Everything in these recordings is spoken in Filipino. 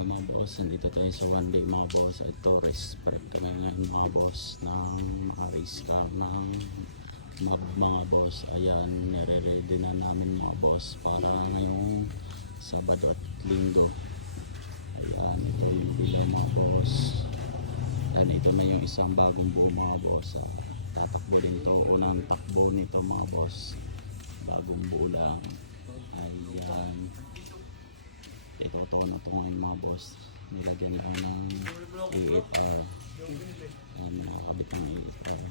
Mga boss, nandito tayo sa one day mga boss at Torres. Parang kami ngayon mga boss ng mga race car ng mga boss. Ayan, nire-ready na namin mga boss para ngayong Sabado at Linggo. Ayan, ito yung bilay mga boss. Ayan, ito na yung isang bagong buo mga boss. Tatakbo din to, unang takbo nito mga boss. Bagong buo lang. Ayan, ito na ito ngayon mga boss. Nilagyan niya ng AFR. Ayan, nakakabit ng AFR.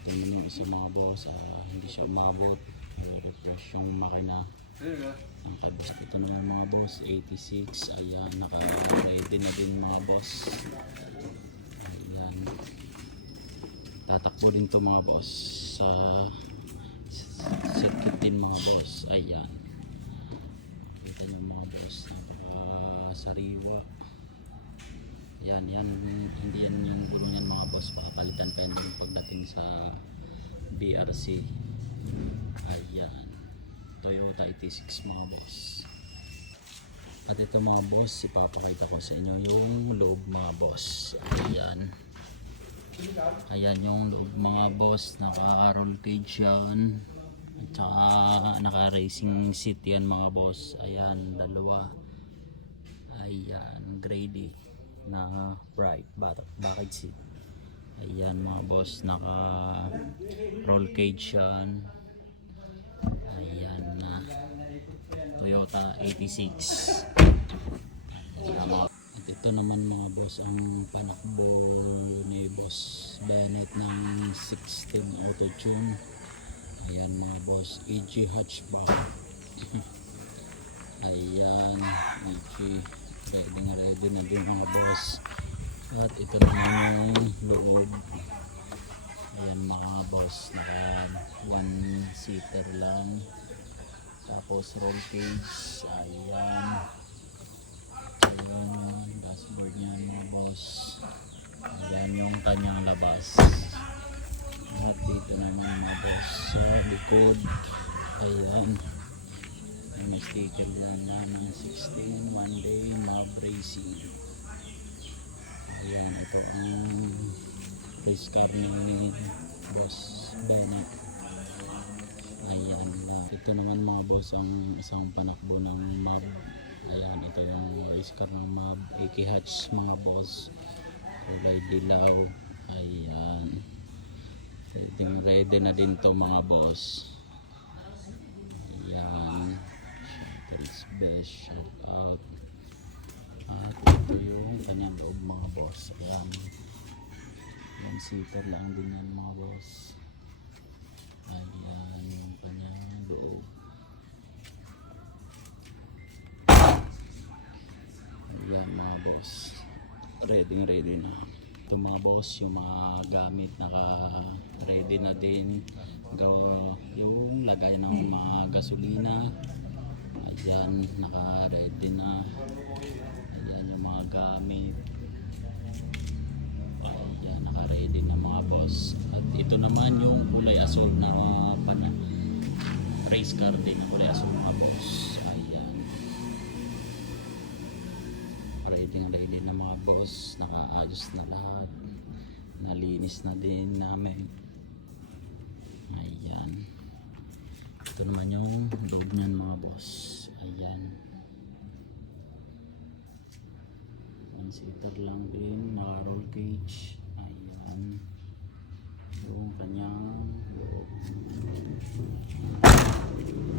Ito naman yung isa mga boss. Hindi siya umabot. Refresh yung makina. Ito na yung mga boss, 86. Ayan, naka-ready na din mga boss. Ayan, tatakbo din to mga boss sa circuit din mga boss. Ayan, kita nyo mga boss, sariwa. Yan, hindi yan yung gulo niyan mga boss, papalitan pa yan pagdating sa BRC. Ayan, Toyota 86 mga boss. At ito mga boss, ipapakita ko sa inyo yung loob mga boss. Ayan yung loob mga boss, naka roll cage yan at saka naka racing seat yan mga boss. Ayan, dalawa. Ayan, grady na bright bucket seat. Ayan mga boss, naka roll cage yan. Ayan na Toyota 86. At ito naman mga boss ang panakbo ni Boss Bennett ng 16 Auto Tune. Ayan mga boss, EG hatchback. Ayan, EG ready na din mga boss. At ito naman yung loob. Ayan mga boss, naka one seater lang, tapos roll cage. Ayan, dashboard niyan mga boss. Ayan yung kanyang labas. At dito naman mga boss sa likod, ayan yung sticker yan ng 16 one day mob racing. Ayan, ito ang race car ni Boss Bennett. Ayan, ito naman mga boss ang isang panakbo ng mob. Ayan, ito yung race car ng mob AK Hatch mga boss, kulay dilaw. Ayan, ready na din to mga boss. Ayan, shutter's best, shout out. At ito yung kanyang loob mga boss. Ayan, one seater lang din yan mga boss. Ayan yung kanyang loob. Ayan mga boss, ready na ito mga boss. Yung mga gamit naka ready na din, yung lagay ng mga gasolina. Ayan, naka ready na. Ayan yung mga gamit. Ayan, naka ready na mga boss. At ito naman yung kulay asul na race car din na kulay asul mga boss. Ayan, ready na mga boss, nakaayos na lahat, nalinis na din namin. Ayan, ito naman yung loob niyan mga boss. Ayan, one seater lang din, naka roll cage. Ayan yung kanyang loob.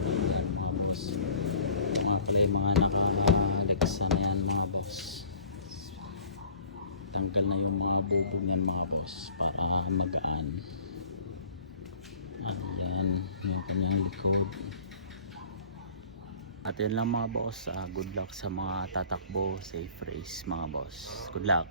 Ayan mga boss, mga kalay mga naka-Alexa na yan mga boss. Tanggal na yung mga bubong yan mga boss para magaan. Ayan yung kanyang likod. At yan lang mga boss, good luck sa mga tatakbo, safe race mga boss, good luck.